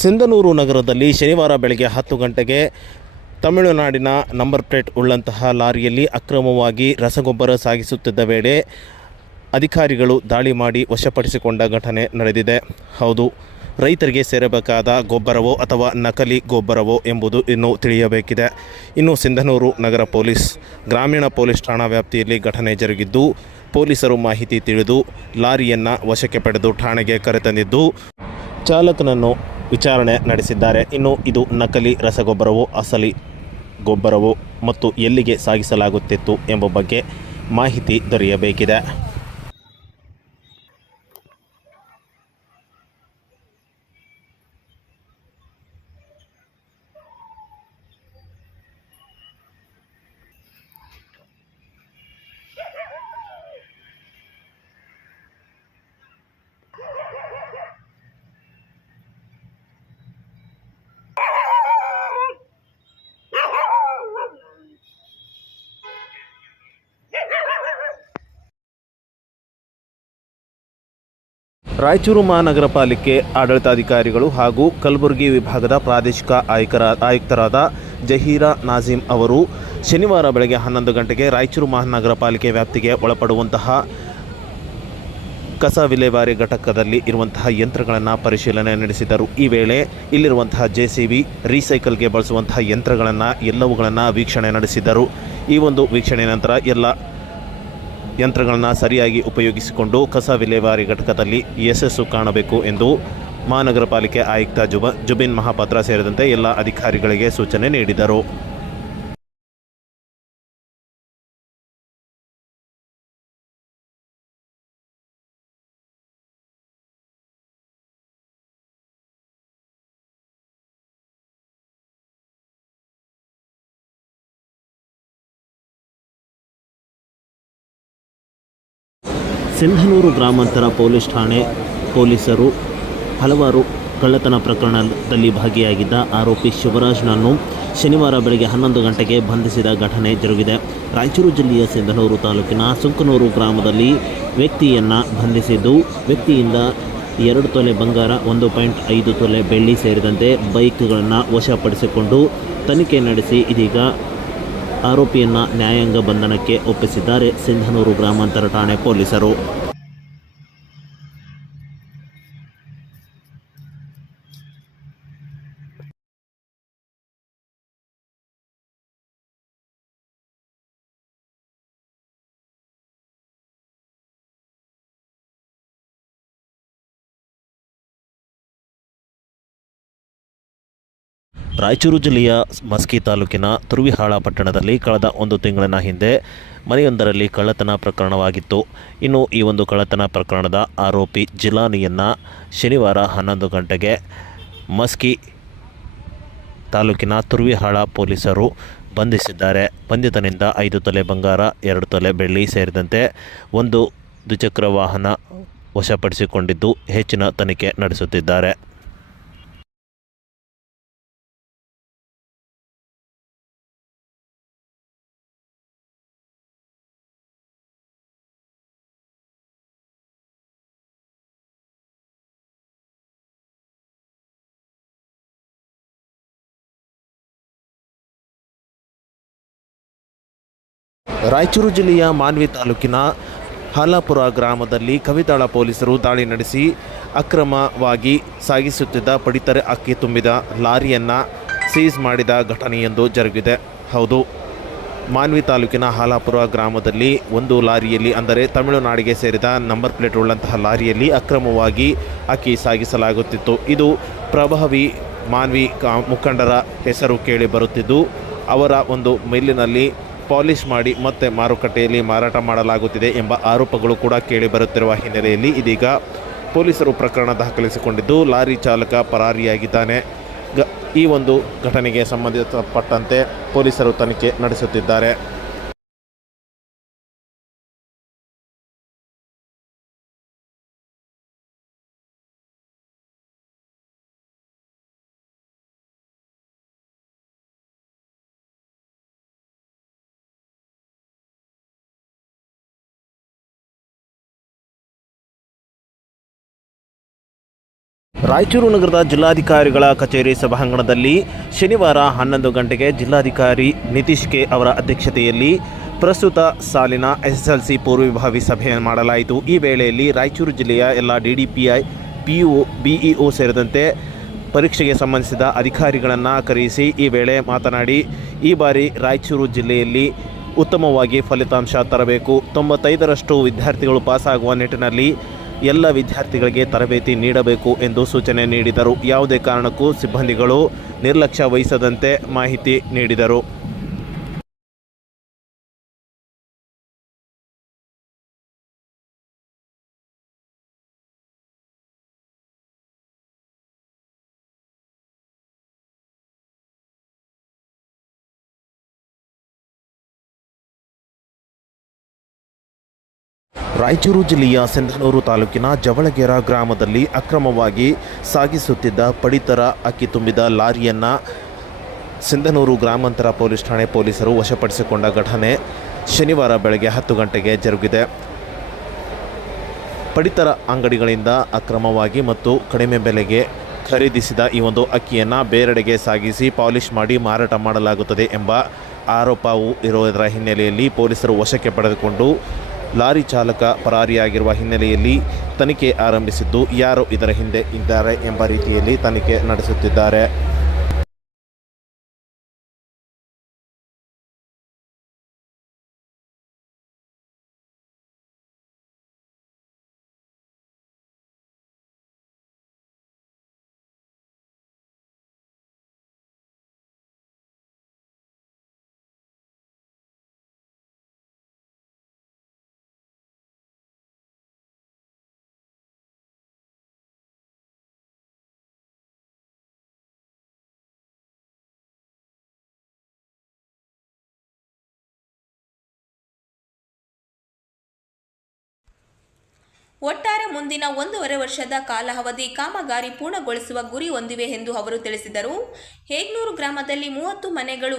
ಸಿಂಧನೂರು ನಗರದಲ್ಲಿ ಶನಿವಾರ ಬೆಳಗ್ಗೆ 10 ಗಂಟೆಗೆ ತಮಿಳುನಾಡಿನ ನಂಬರ್ ಪ್ಲೇಟ್ ಉಳ್ಳಂತಹ ಲಾರಿಯಲ್ಲಿ ಅಕ್ರಮವಾಗಿ ರಸಗೊಬ್ಬರ ಸಾಗಿಸುತ್ತಿದ್ದ ವೇಳೆ ಅಧಿಕಾರಿಗಳು ದಾಳಿ ಮಾಡಿ ವಶಪಡಿಸಿಕೊಂಡ ಘಟನೆ ನಡೆದಿದೆ. ಹೌದು, ರೈತರಿಗೆ ಸೇರಬೇಕಾದ ಗೊಬ್ಬರವೋ ಅಥವಾ ನಕಲಿ ಗೊಬ್ಬರವೋ ಎಂಬುದು ಇನ್ನೂ ತಿಳಿಯಬೇಕಿದೆ. ಇನ್ನು ಸಿಂಧನೂರು ನಗರ ಪೊಲೀಸ್ ಗ್ರಾಮೀಣ ಪೊಲೀಸ್ ಠಾಣಾ ವ್ಯಾಪ್ತಿಯಲ್ಲಿ ಘಟನೆ ಜರುಗಿದ್ದು, ಪೊಲೀಸರು ಮಾಹಿತಿ ತಿಳಿದು ಲಾರಿಯನ್ನು ವಶಕ್ಕೆ ಪಡೆದು ಠಾಣೆಗೆ ಕರೆತಂದಿದ್ದು ಚಾಲಕನನ್ನು ವಿಚಾರಣೆ ನಡೆಸಿದ್ದಾರೆ. ಇನ್ನು ಇದು ನಕಲಿ ರಸಗೊಬ್ಬರವೋ ಅಸಲಿ ಗೊಬ್ಬರವೋ ಮತ್ತು ಎಲ್ಲಿಗೆ ಸಾಗಿಸಲಾಗುತ್ತಿತ್ತು ಎಂಬ ಬಗ್ಗೆ ಮಾಹಿತಿ ದೊರೆಯಬೇಕಿದೆ. ರಾಯಚೂರು ಮಹಾನಗರ ಪಾಲಿಕೆ ಆಡಳಿತಾಧಿಕಾರಿಗಳು ಹಾಗೂ ಕಲಬುರಗಿ ವಿಭಾಗದ ಪ್ರಾದೇಶಿಕ ಆಯುಕ್ತರಾದ ಜಹೀರಾ ನಾಜೀಂ ಅವರು ಶನಿವಾರ ಬೆಳಗ್ಗೆ 11 ಗಂಟೆಗೆ ರಾಯಚೂರು ಮಹಾನಗರ ಪಾಲಿಕೆ ವ್ಯಾಪ್ತಿಗೆ ಒಳಪಡುವಂತಹ ಕಸ ವಿಲೇವಾರಿ ಘಟಕದಲ್ಲಿ ಇರುವಂತಹ ಯಂತ್ರಗಳನ್ನು ಪರಿಶೀಲನೆ ನಡೆಸಿದರು. ಈ ವೇಳೆ ಇಲ್ಲಿರುವಂತಹ JCB ರೀಸೈಕಲ್ಗೆ ಬಳಸುವಂತಹ ಯಂತ್ರಗಳನ್ನು ಎಲ್ಲವುಗಳನ್ನು ವೀಕ್ಷಣೆ ನಡೆಸಿದರು. ಈ ಒಂದು ವೀಕ್ಷಣೆ ನಂತರ ಎಲ್ಲ ಯಂತ್ರಗಳನ್ನು ಸರಿಯಾಗಿ ಉಪಯೋಗಿಸಿಕೊಂಡು ಕಸ ವಿಲೇವಾರಿ ಘಟಕದಲ್ಲಿ ಯಶಸ್ಸು ಕಾಣಬೇಕು ಎಂದು ಮಹಾನಗರ ಪಾಲಿಕೆ ಆಯುಕ್ತ ಜುಬಿನ್ ಮಹಾಪಾತ್ರ ಸೇರಿದಂತೆ ಎಲ್ಲ ಅಧಿಕಾರಿಗಳಿಗೆ ಸೂಚನೆ ನೀಡಿದರು. ಸಿಂಧನೂರು ಗ್ರಾಮಾಂತರ ಪೊಲೀಸ್ ಠಾಣೆ ಪೊಲೀಸರು ಹಲವಾರು ಕಳ್ಳತನ ಪ್ರಕರಣದಲ್ಲಿ ಭಾಗಿಯಾಗಿದ್ದ ಆರೋಪಿ ಶಿವರಾಜ್ನನ್ನು ಶನಿವಾರ ಬೆಳಗ್ಗೆ 11 ಗಂಟೆಗೆ ಬಂಧಿಸಿದ ಘಟನೆ ಜರುಗಿದೆ. ರಾಯಚೂರು ಜಿಲ್ಲೆಯ ಸಿಂಧನೂರು ತಾಲೂಕಿನ ಸುಂಕನೂರು ಗ್ರಾಮದಲ್ಲಿ ವ್ಯಕ್ತಿಯನ್ನು ಬಂಧಿಸಿದ್ದು, ವ್ಯಕ್ತಿಯಿಂದ 2 ತೊಲೆ ಬಂಗಾರ, 1.5 ತೊಲೆ ಬೆಳ್ಳಿ ಸೇರಿದಂತೆ ಬೈಕ್ಗಳನ್ನು ವಶಪಡಿಸಿಕೊಂಡು ತನಿಖೆ ನಡೆಸಿ ಇದೀಗ ಆರೋಪಿಯನ್ನು ನ್ಯಾಯಾಂಗ ಬಂಧನಕ್ಕೆ ಒಪ್ಪಿಸಿದ್ದಾರೆ ಸಿಂಧನೂರು ಗ್ರಾಮಾಂತರ ಠಾಣೆ ಪೊಲೀಸರು. ರಾಯಚೂರು ಜಿಲ್ಲೆಯ ಮಸ್ಕಿ ತಾಲೂಕಿನ ತುರುವಿಹಾಳ ಪಟ್ಟಣದಲ್ಲಿ ಕಳೆದ 1 ತಿಂಗಳಿನ ಹಿಂದೆ ಮನೆಯೊಂದರಲ್ಲಿ ಕಳ್ಳತನ ಪ್ರಕರಣವಾಗಿತ್ತು. ಇನ್ನು ಈ ಒಂದು ಕಳ್ಳತನ ಪ್ರಕರಣದ ಆರೋಪಿ ಜಿಲಾನಿಯನ್ನು ಶನಿವಾರ 11 ಗಂಟೆಗೆ ಮಸ್ಕಿ ತಾಲೂಕಿನ ತುರುವಿಹಾಳ ಪೊಲೀಸರು ಬಂಧಿಸಿದ್ದಾರೆ. ಬಂಧಿತನಿಂದ 5 ತೊಲೆ ಬಂಗಾರ, 2 ತೊಲೆ ಬೆಳ್ಳಿ ಸೇರಿದಂತೆ 1 ದ್ವಿಚಕ್ರ ವಾಹನ ವಶಪಡಿಸಿಕೊಂಡಿದ್ದು ಹೆಚ್ಚಿನ ತನಿಖೆ ನಡೆಸುತ್ತಿದ್ದಾರೆ. ರಾಯಚೂರು ಜಿಲ್ಲೆಯ ಮಾನ್ವಿ ತಾಲೂಕಿನ ಹಾಲಾಪುರ ಗ್ರಾಮದಲ್ಲಿ ಕವಿತಾಳ ಪೊಲೀಸರು ದಾಳಿ ನಡೆಸಿ ಅಕ್ರಮವಾಗಿ ಸಾಗಿಸುತ್ತಿದ್ದ ಪಡಿತರ ಅಕ್ಕಿ ತುಂಬಿದ ಲಾರಿಯನ್ನು ಸೀಸ್ ಮಾಡಿದ ಘಟನೆಯೊಂದು ಜರುಗಿದೆ. ಹೌದು, ಮಾನ್ವಿ ತಾಲೂಕಿನ ಹಾಲಾಪುರ ಗ್ರಾಮದಲ್ಲಿ ಒಂದು ಲಾರಿಯಲ್ಲಿ, ಅಂದರೆ ತಮಿಳುನಾಡಿಗೆ ಸೇರಿದ ನಂಬರ್ ಪ್ಲೇಟ್ ಉಳ್ಳಂತಹ ಲಾರಿಯಲ್ಲಿ ಅಕ್ರಮವಾಗಿ ಅಕ್ಕಿ ಸಾಗಿಸಲಾಗುತ್ತಿತ್ತು. ಇದು ಪ್ರಭಾವಿ ಮಾನ್ವಿ ಮುಖಂಡರ ಹೆಸರು ಕೇಳಿ ಬರುತ್ತಿದ್ದು, ಅವರ ಒಂದು ಮಿಲ್ಲಿನಲ್ಲಿ ಪಾಲಿಷ್ ಮಾಡಿ ಮತ್ತೆ ಮಾರುಕಟ್ಟೆಯಲ್ಲಿ ಮಾರಾಟ ಮಾಡಲಾಗುತ್ತಿದೆ ಎಂಬ ಆರೋಪಗಳು ಕೂಡ ಕೇಳಿಬರುತ್ತಿರುವ ಹಿನ್ನೆಲೆಯಲ್ಲಿ ಇದೀಗ ಪೊಲೀಸರು ಪ್ರಕರಣ ದಾಖಲಿಸಿಕೊಂಡಿದ್ದು ಲಾರಿ ಚಾಲಕ ಪರಾರಿಯಾಗಿದ್ದಾನೆ. ಈ ಒಂದು ಘಟನೆಗೆ ಸಂಬಂಧಪಟ್ಟಂತೆ ಪೊಲೀಸರು ತನಿಖೆ ನಡೆಸುತ್ತಿದ್ದಾರೆ. ರಾಯಚೂರು ನಗರದ ಜಿಲ್ಲಾಧಿಕಾರಿಗಳ ಕಚೇರಿ ಸಭಾಂಗಣದಲ್ಲಿ ಶನಿವಾರ 11 ಗಂಟೆಗೆ ಜಿಲ್ಲಾಧಿಕಾರಿ ನಿತೀಶ್ ಕೆ ಅವರ ಅಧ್ಯಕ್ಷತೆಯಲ್ಲಿ ಪ್ರಸ್ತುತ ಸಾಲಿನ SSLC ಪೂರ್ವಭಾವಿ ಸಭೆಯನ್ನು ಮಾಡಲಾಯಿತು. ಈ ವೇಳೆಯಲ್ಲಿ ರಾಯಚೂರು ಜಿಲ್ಲೆಯ ಎಲ್ಲ DDPI, PO, BEO ಸೇರಿದಂತೆ ಪರೀಕ್ಷೆಗೆ ಸಂಬಂಧಿಸಿದ ಅಧಿಕಾರಿಗಳನ್ನು ಕರೆಯಿಸಿ ಈ ವೇಳೆ ಮಾತನಾಡಿ, ಈ ಬಾರಿ ರಾಯಚೂರು ಜಿಲ್ಲೆಯಲ್ಲಿ ಉತ್ತಮವಾಗಿ ಫಲಿತಾಂಶ ತರಬೇಕು. 95ರಷ್ಟು ವಿದ್ಯಾರ್ಥಿಗಳು ಪಾಸಾಗುವ ನಿಟ್ಟಿನಲ್ಲಿ ಎಲ್ಲ ವಿದ್ಯಾರ್ಥಿಗಳಿಗೆ ತರಬೇತಿ ನೀಡಬೇಕು ಎಂದು ಸೂಚನೆ ನೀಡಿದರು. ಯಾವುದೇ ಕಾರಣಕ್ಕೂ ಸಿಬ್ಬಂದಿಗಳು ನಿರ್ಲಕ್ಷ್ಯ ವಹಿಸದಂತೆ ಮಾಹಿತಿ ನೀಡಿದರು. ರಾಯಚೂರು ಜಿಲ್ಲೆಯ ಸಿಂಧನೂರು ತಾಲೂಕಿನ ಜವಳಗೆರೆ ಗ್ರಾಮದಲ್ಲಿ ಅಕ್ರಮವಾಗಿ ಸಾಗಿಸುತ್ತಿದ್ದ ಪಡಿತರ ಅಕ್ಕಿ ತುಂಬಿದ ಲಾರಿಯನ್ನು ಸಿಂಧನೂರು ಗ್ರಾಮಾಂತರ ಪೊಲೀಸ್ ಠಾಣೆ ಪೊಲೀಸರು ವಶಪಡಿಸಿಕೊಂಡ ಘಟನೆ ಶನಿವಾರ ಬೆಳಗ್ಗೆ 10 ಗಂಟೆಗೆ ಜರುಗಿದೆ. ಪಡಿತರ ಅಂಗಡಿಗಳಿಂದ ಅಕ್ರಮವಾಗಿ ಮತ್ತು ಕಡಿಮೆ ಬೆಲೆಗೆ ಖರೀದಿಸಿದ ಈ ಒಂದು ಅಕ್ಕಿಯನ್ನು ಬೇರೆಡೆಗೆ ಸಾಗಿಸಿ ಪಾಲಿಷ್ ಮಾಡಿ ಮಾರಾಟ ಮಾಡಲಾಗುತ್ತದೆ ಎಂಬ ಆರೋಪವು ಇರುವುದರ ಹಿನ್ನೆಲೆಯಲ್ಲಿ ಪೊಲೀಸರು ವಶಕ್ಕೆ ಪಡೆದುಕೊಂಡು ಲಾರಿ ಚಾಲಕ ಪರಾರಿಯಾಗಿರುವ ಹಿನ್ನೆಲೆಯಲ್ಲಿ ತನಿಖೆ ಆರಂಭಿಸಿದ್ದು, ಯಾರು ಇದರ ಹಿಂದೆ ಇದ್ದಾರೆ ಎಂಬ ರೀತಿಯಲ್ಲಿ ತನಿಖೆ ನಡೆಸುತ್ತಿದ್ದಾರೆ. ಒಟ್ಟಾರೆ ಮುಂದಿನ 1.5 ವರ್ಷದ ಕಾಲಾವಧಿ ಕಾಮಗಾರಿ ಪೂರ್ಣಗೊಳಿಸುವ ಗುರಿ ಹೊಂದಿವೆ ಎಂದು ಅವರು ತಿಳಿಸಿದರು. ಹೇಗ್ನೂರು ಗ್ರಾಮದಲ್ಲಿ 30 ಮನೆಗಳು